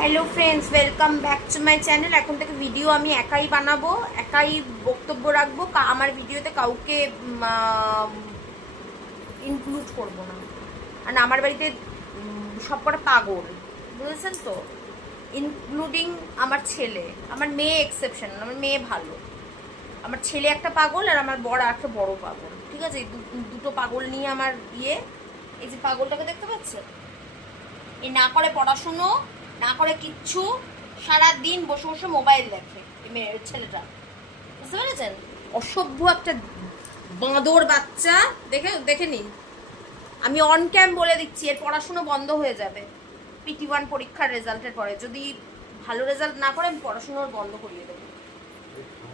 Hello friends, welcome back to my channel. এখন থেকে video আমি একাই বানাবো, একাই বক্তব্য রাখবো। আমার ভিডিওতে কাউকে ইনক্লুড করবো না। আর আমার বাড়িতে সব কটা পাগল, বুঝেছেন তো, ইনক্লুডিং আমার ছেলে। আমার মেয়ে এক্সেপশন, আমার মেয়ে ভালো। আমার ছেলে একটা পাগল আর আমার বড় একটা বড় পাগল, ঠিক আছে? এই দুটো পাগল নিয়ে আমার এই যে পাগলটাকে দেখতে পাচ্ছেন, এ না করে পড়াশুনো, না করে কিচ্ছু, সারাদিন বসে বসে মোবাইল দেখে মেয়ের ছেলেটা, বুঝতে পেরেছেন? অসভ্য একটা বাঁদর বাচ্চা। দেখে নিন, আমি অন ক্যাম বলে দিচ্ছি, এর পড়াশুনো বন্ধ হয়ে যাবে PT1 পরীক্ষার রেজাল্টের পরে। যদি ভালো রেজাল্ট না করে আমি পড়াশুনো বন্ধ করিয়ে দেবো।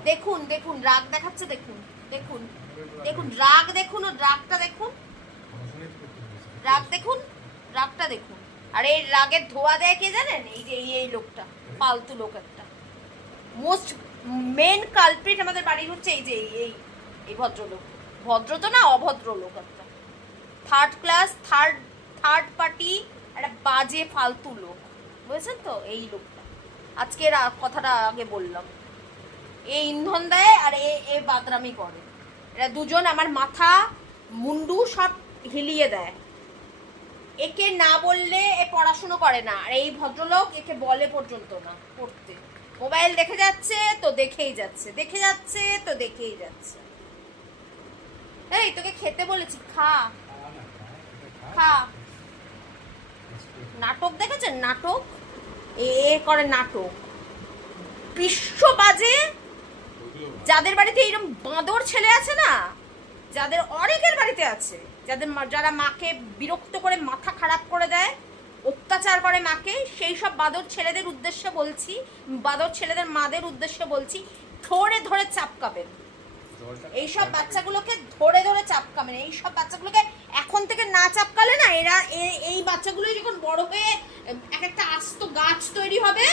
দেখুন দেখুন, রাগ দেখাচ্ছে, দেখুন দেখুন দেখুন, রাগ দেখুন, ও রাগটা দেখুন, রাগ দেখুন, রাগটা দেখুন। আর এই রাগের ধোয়া দেয় কে জানেন? এই যে এই লোকটা, ফালতু লোক একটা। মোস্ট মেন কালপ্রিট আমাদের বাড়ির হচ্ছে এই যে এই ভদ্রলোক। ভদ্র তো না, অভদ্র লোক একটা, থার্ড ক্লাস, থার্ড পার্টি, একটা বাজে ফালতু লোক, বুঝেছেন তো? এই লোকটা আজকে কথাটা আগে বললাম। এ ইন্ধন দেয় আর এ বাদরামি করে। এরা দুজন আমার মাথা মুন্ডু সব হিলিয়ে দেয়। একে না বললে এ পড়াশুনো করে না, আর এই ভদ্রলোক একে বলে পর্যন্ত না পড়তে। মোবাইল দেখে যাচ্ছে তো দেখেই যাচ্ছে, দেখে যাচ্ছে তো দেখেই যাচ্ছে। এই তোকে খেতে বলেছি, খা খা। নাটক দেখেছেন? নাটক এ করে, নাটক বিশ্ব বাজে। যাদের বাড়িতে এইরকম বাঁদর ছেলে আছে না, যাদের অনেকের বাড়িতে আছে, যারা মাকে বিরক্ত করে মাথা খারাপ করে দেয়, অত্যাচার করে মাকে, সেই সব বাঁদর ছেলেদের উদ্দেশ্যে বলছি, বাঁদর ছেলেদের মাদের উদ্দেশ্যে বলছি, ধরে ধরে চাপকাবেন এইসব বাচ্চাগুলোকে, ধরে ধরে চাপকাবেন এইসব বাচ্চাগুলোকে। এখন থেকে না চাপকালে না, এরা এই বাচ্চাগুলোই যখন বড় হয়ে এক একটা আস্ত গাছ তৈরি হবে,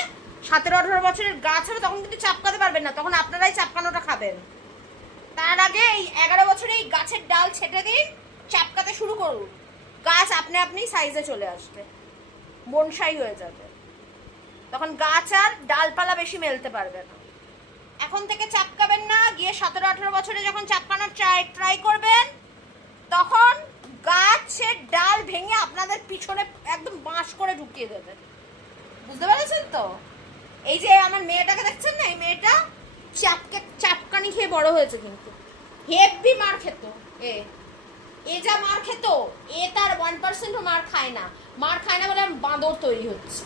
17-18 বছরের গাছ হবে, তখন কিন্তু চাপকাতে পারবেন না, তখন আপনারাই চাপকানোটা খাবেন। তার আগে এই 11 বছরে এই গাছের ডাল ছেটে দিন, চাপকাতে শুরু করুন, গাছ আপনি সাইজে চলে আসবে, বনসাই হয়ে যাবে, তখন গাছ আর ডালপালা বেশি মেলতে পারবে না। এখন থেকে চাপকাবেন না, গিয়ে 17-18 বছরে যখন চাপকানোর ট্রাই করবেন, তখন গাছের ডাল ভেঙে আপনাদের পিছনে একদম বাঁশ করে ঢুকিয়ে দেবে, বুঝতে পেরেছেন তো? এই যে আমার মেয়েটাকে দেখছেন না, এই মেয়েটা চাপকানি খেয়ে বড় হয়েছে, কিন্তু হেভি মার খেত। এ যা মার খেত, এ তার 1%ও মার খায় না। মার খায় না বলে বাঁদর তৈরি হচ্ছে,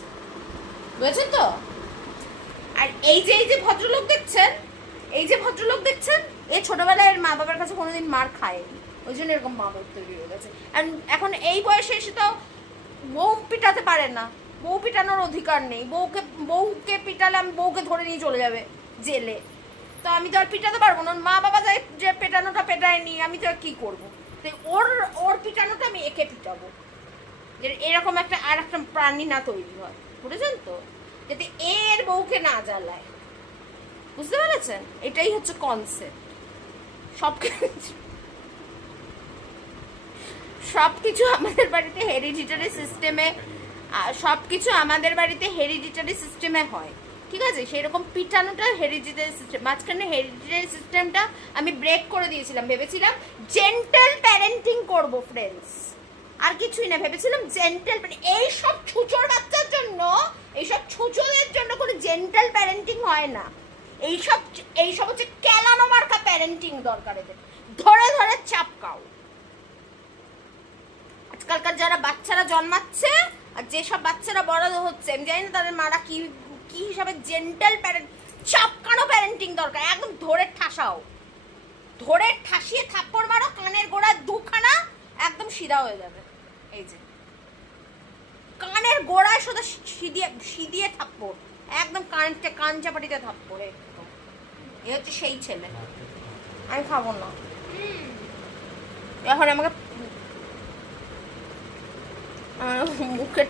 বুঝেছেন তো? আর এই যে ভদ্রলোক দেখছেন, এ ছোটবেলায় এর মা বাবার কাছে কোনোদিন মার খায়নি, ওই জন্য এরকম বাঁদর তৈরি হয়ে গেছে। আর এখন এই বয়সে এসে তো বউ পিটাতে পারে না, বউ পিটানোর অধিকার নেই। বউকে পিটালে আমি বউকে ধরে নিয়ে চলে যাবে জেলে, তো আমি তো আর পিটাতে পারবো না। মা বাবা যাই যে পেটানোটা পেটায়নি, আমি তো আর কি করবো? ওর পিটানোটা আমি একে পিটাবো, এরকম একটা আর একটা প্রাণী না তৈরি হয়, বুঝেছেন তো? যাতে এর বউকে না জ্বালায়, বুঝতে পেরেছেন? এটাই হচ্ছে কনসেপ্ট। সবকিছু আমাদের বাড়িতে হেরিডিটারি সিস্টেমে, সবকিছু আমাদের বাড়িতে হেরিডিটারি সিস্টেমে হয়, ঠিক আছে? সেরকম পিটানোটা হেরিডিটারি সিস্টেম। মাঝখানে হেরিডিটারি সিস্টেমটা আমি ব্রেক করে দিয়েছিলাম, ভেবেছিলাম জেন্টাল প্যারেন্টিং করবো ফ্রেন্ডস, আর কিছুই না। ভেবেছিলাম জেন্টাল, এইসব ছুচোর বাচ্চার জন্য, এইসব ছুচোদের জন্য কোনো জেন্টাল প্যারেন্টিং হয় না। এইসব হচ্ছে কেলানো মার্কা প্যারেন্টিং দরকার, এদের ধরে ধরে চাপকাও। আজকালকার যারা বাচ্চারা জন্মাচ্ছে আর যেসব বাচ্চারা বড় হচ্ছে, আমি জানি না তাদের মারা কি হিসাবে জেন্টাল চাপকানো প্যারেন্টিং দরকার। একদম ধরে ঠাসাও, ধরে ঠাসিয়ে থাপ্পড় মারো, কানের গোড়ায় দুখানা একদম সিধা হয়ে যাবে। এই যে কানের গোড়ায় শুধু সিদিয়ে থাপ্পড়, একদম কান চাপাটিতে থাপ্পড়, একদম। এ হচ্ছে সেই ছেলে। আমি খাবো না এখন, আমাকে মুখে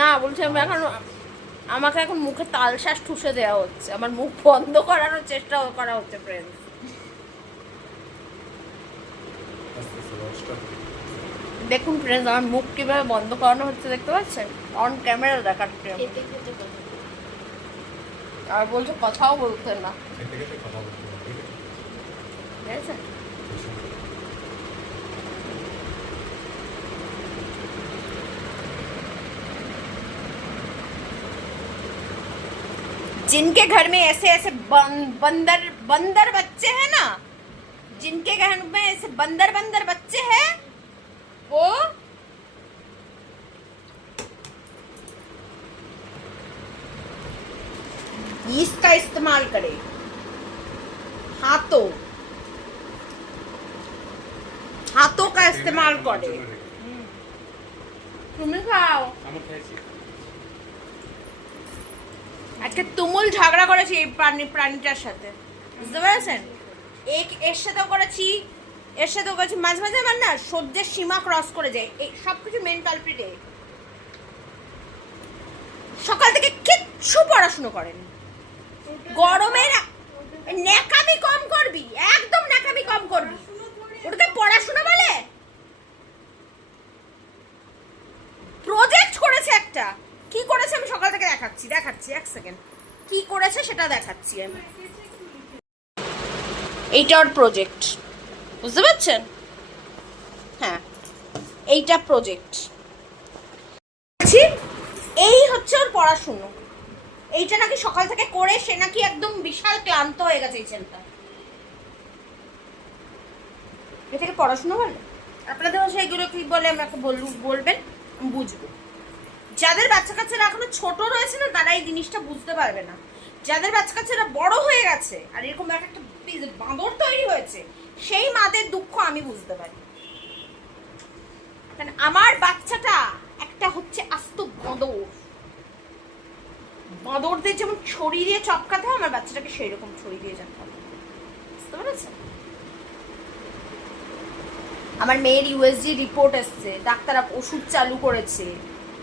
না বলছি, আমি এখন আমাকে এখন মুখে তালশ্বাস ঠুসে দেওয়া হচ্ছে, আমার মুখ বন্ধ করানোর চেষ্টা করা হচ্ছে ফ্রেন্ডস। দেখুন ফ্রেন্ডস, আমার মুখ কিভাবে বন্ধ করানো হচ্ছে দেখতে পাচ্ছেন, অন ক্যামেরা দেখাচ্ছে। আর বলছে কথাও বলতে না, ঠিক আছে? जिनके घर में ऐसे ऐसे बंदर बंदर बच्चे हैं ना, जिनके घर में ऐसे बंदर बंदर बच्चे हैं, वो इसका इस्तेमाल करे, हाथों हाथों का इस्तेमाल करे। तुम्हें खाओ। আজকে তুমুল ঝগড়া করেছি এই প্রাণীটার সাথে, বুঝতে পেরেছেন? এর সাথেও করেছি, এর সাথেও করেছি। মাঝে মাঝে আমার না সহ্যের সীমা ক্রস করে যায়। এই সব কিছু মেন কালপ্রিটে। সকাল থেকে কিচ্ছু পড়াশুনো করেনি। গরমে ন্যাকামি কম করবি, একদম ন্যাকামি কম করবি। ওটাকে পড়াশোনা বলে? প্রজেক্ট করেছে একটা। কি করেছে আমি সকাল থেকে দেখাচ্ছি এক সেকেন্ড। কি করেছে সেটা দেখাচ্ছি আমি। এইটা ওর প্রজেক্ট, বুঝতে পারছেন? হ্যাঁ, এইটা প্রজেক্ট। এই হচ্ছে ওর পড়াশুনো। এইটা নাকি সকাল থেকে করে সে নাকি একদম বিশাল ক্লান্ত হয়ে গেছে এই ছেলেটা। এটাকে পড়াশুনো বলে? আপনাদের ভাষায় এগুলো কি বলে আমাকে বলবেন, বুঝবো। যাদের বাচ্চা কাচ্চারা এখনো ছোট রয়েছে না, তারা এই জিনিসটা বুঝতে পারবে না। যাদের বাচ্চা কাচ্চারা বড় হয়ে গেছে আর এরকম একটা বাঁদর তৈরি হয়েছে, সেই মাদের দুঃখ আমি বুঝতে পারি। কারণ আমার বাচ্চাটা একটা হচ্ছে আস্ত বাঁদর। বাঁদরদের যেমন ছড়ি দিয়ে চপকাতে হয়, আমার বাচ্চাটাকে সেই রকম ছড়ি দিয়ে চপকাতে হয়, বুঝতে পেরেছেন? আমার মেয়ের ইউএসজি রিপোর্ট এসছে, ডাক্তার ওষুধ চালু করেছে,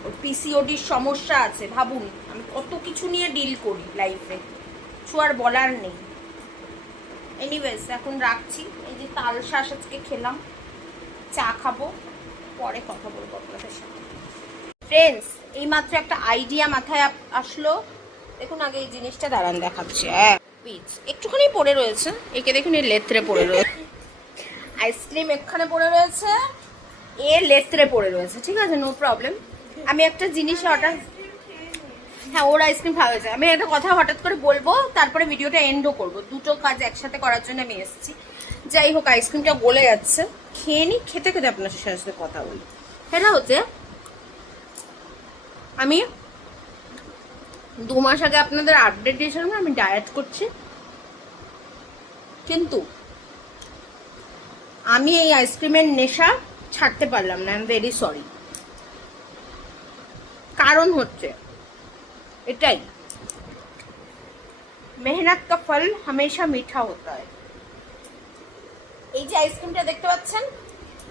ওর পিসিওডির সমস্যা আছে। ভাবুন আমি কত কিছু নিয়ে ডিল করি লাইফে, কিছু আর বলার নেই। এনিওয়েজ এখন রাখছি। এই যে তাল শাঁস আজকে খেলাম, চা খাবো, পরে কথা বলবো আপনাদের সাথে। ফ্রেন্ডস, এইমাত্র একটা আইডিয়া মাথায় আসলো। দেখুন আগে এই জিনিসটা দাঁড়ান দেখাচ্ছি। পিচ একটুখানি পড়ে রয়েছে, একে দেখুন এই লেত্রে পড়ে রয়েছে। আইসক্রিম এখানে পড়ে রয়েছে, এ লেত্রে পড়ে রয়েছে, ঠিক আছে, নো প্রবলেম। আমি একটা জিনিস অর্ডার, হ্যাঁ ওর আইসক্রিম খাওয়া হয়েছে। আমি একটা কথা হঠাৎ করে বলবো, তারপরে ভিডিওটা এন্ডও করবো। দুটো কাজ একসাথে করার জন্য আমি এসেছি। যাই হোক, আইসক্রিমটা গলে যাচ্ছে, খেয়ে নি, খেতে খেতে আপনার সাথে কথা বলি। সেটা হচ্ছে, আমি 2 মাস আগে আপনাদের আপডেট দিয়েছিলাম আমি ডায়েট করছি, কিন্তু আমি এই আইসক্রিমের নেশা ছাড়তে পারলাম না। I am very sorry. কারণ হচ্ছে এটাই, মেহনত কা ফল হামেশা মিঠা হতা হয়। এই যে আইসক্রিমটা দেখতে পাচ্ছেন,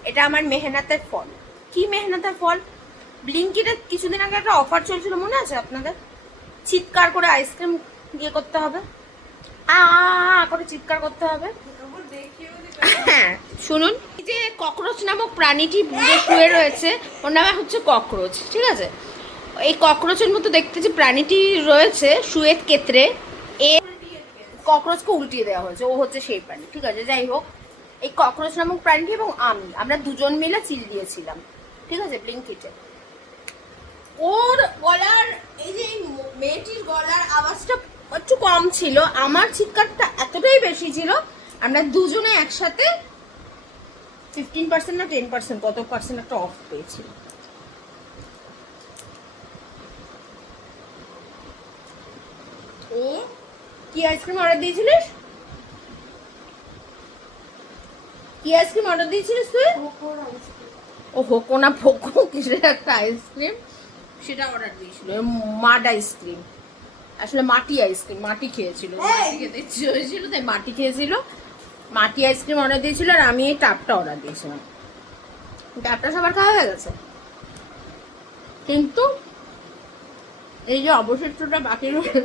এটা আমার মেহনতের ফল। কি মেহনতের ফল? ব্লিঙ্কিটে কিছুদিন আগে একটা অফার চলছিল, মনে আছে আপনাদের? চিৎকার করে আইসক্রিম দিয়ে করতে হবে, করে চিৎকার করতে হবে। হ্যাঁ শুনুন, এই যে ককরোচ নামক প্রাণীটি শুয়ে রয়েছে, ওর নামে হচ্ছে ককরোচ, ঠিক আছে? এই ককরোচের মতো দেখতে যে প্রাণীটি রয়েছে শুয়ে কেতরে, এ ককরোচকে উল্টিয়ে দেওয়া হয়েছে, ও হচ্ছে সেই প্রাণী, ঠিক আছে? যাই হোক, এই ককরোচ নামক প্রাণীটি এবং আমরা দুজন মিলে চিল দিয়েছিলাম, ঠিক আছে, ব্লিঙ্কিটে। ওর গলার, এই যে মেয়েটির গলার আওয়াজটা একটু কম ছিল, আমার চিৎকারটা এতটাই বেশি ছিল। আমরা দুজনে একসাথে 15% না 10% কত পার্সেন্ট একটা অফ পেয়েছিল। ও কি আইসক্রিম অর্ডার দিয়েছিলিস? কি আইসক্রিম অর্ডার দিয়েছিলিস তুই? ও হোকোনা ভোকো কিসের একটা আইসক্রিম, সেটা অর্ডার দিয়েছিল। মাড আইসক্রিম, আসলে মাটি আইসক্রিম, মাটি খেয়েছিল, মাটি খেতে ইচ্ছে হয়েছিল তাই মাটি খেয়েছিল। মাটি আইসক্রিম অর্ডার দিয়েছিল, আর আমি এই টাপটা অর্ডার দিয়েছিলাম। টাপটা সবার খাওয়া হয়ে গেছে, কিন্তু এই যে অবশিষ্টটা বাকি রয়েছে,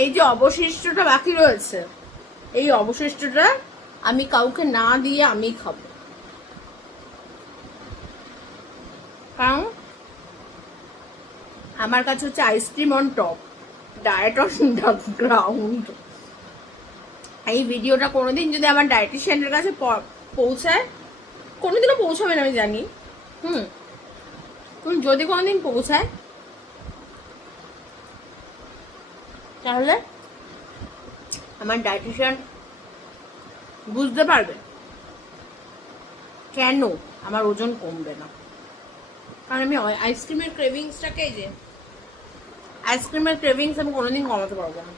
এই যে অবশিষ্টটা বাকি রয়েছে, এই অবশিষ্টটা আমি কাউকে না দিয়ে আমি খাবো, কারণ আমার কাছে হচ্ছে ice cream on top, diet on the ground. এই ভিডিওটা কোনোদিন যদি আমার ডায়েটিশিয়ানের কাছে পৌঁছায়, কোনোদিনও পৌঁছাবে না আমি জানি, যদি কোনোদিন পৌঁছায় তাহলে আমার ডায়েটিশিয়ান বুঝতে পারবে কেন আমার ওজন কমবে না। কারণ আমি আইসক্রিমের ক্রেভিংসটাকে, যে আইসক্রিমের ক্রেভিংস আমি কোনোদিন কমাতে পারবো না।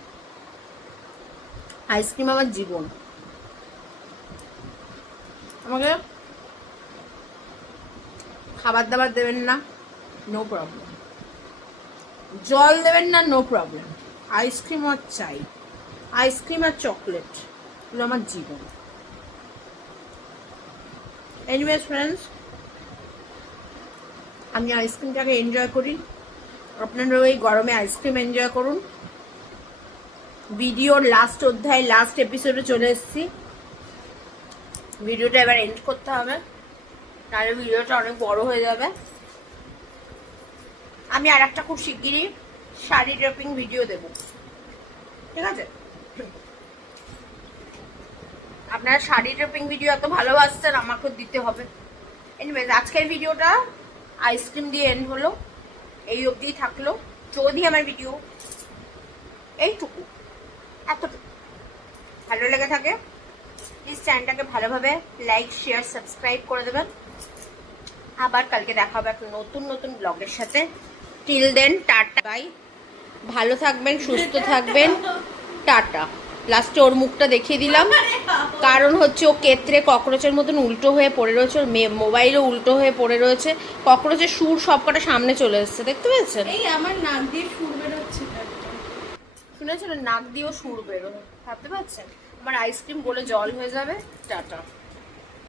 আইসক্রিম আমার জীবন। আমাকে খাবার দাবার দেবেন না, নো প্রবলেম, জল দেবেন না, নো প্রবলেম, আইসক্রিম আর চাই, আইসক্রিম আর চকলেট এগুলো আমার জীবন। এনিওয়েজ ফ্রেন্ডস, আমি আইসক্রিমটাকে এনজয় করি, আপনারা ওই গরমে আইসক্রিম এনজয় করুন। ভিডিওর লাস্ট অধ্যায়, লাস্ট এপিসোডে চলে এসেছি। ভিডিওটা এবার এন্ড করতে হবে, তাহলে ভিডিওটা অনেক বড় হয়ে যাবে। আমি আর একটা খুব শিগগিরই শাড়ি ড্রেপিং ভিডিও দেব, ঠিক আছে? আপনারা শাড়ি ড্রেপিং ভিডিও এত ভালোবাসছেন, আমাকে দিতে হবে। এনিওয়েজ, আজকের ভিডিওটা আইসক্রিম দিয়ে এন্ড হলো, এই অবধি থাকলো। যদি আমার ভিডিও এইটুকু, এতটুকু ভালো লেগে থাকে, প্লিজ চ্যানেলটাকে ভালোভাবে লাইক, শেয়ার, সাবস্ক্রাইব করে দেবেন। আবার কালকে দেখা হবে একটা নতুন নতুন ব্লগের সাথে। Till then, tata, bye. ভালো থাকবেন, সুস্থ থাকবেন, টাটা। লাস্টে ওর মুখটা দেখিয়ে দিলাম, কারণ হচ্ছে ও কেত্রে ককরোচের মতন উল্টো হয়ে পড়ে রয়েছে, ওর মোবাইলও উল্টো হয়ে পড়ে রয়েছে, ককরোচের সুর সবকটা সামনে চলে এসছে, দেখতে পেয়েছেন? এই আমার নাক দিয়ে সুর বেরোচ্ছে, শুনেছেন? নাক দিয়েও সুর বেরো, ভাবতে পারছেন? আমার আইসক্রিম গলে জল হয়ে যাবে। টাটা।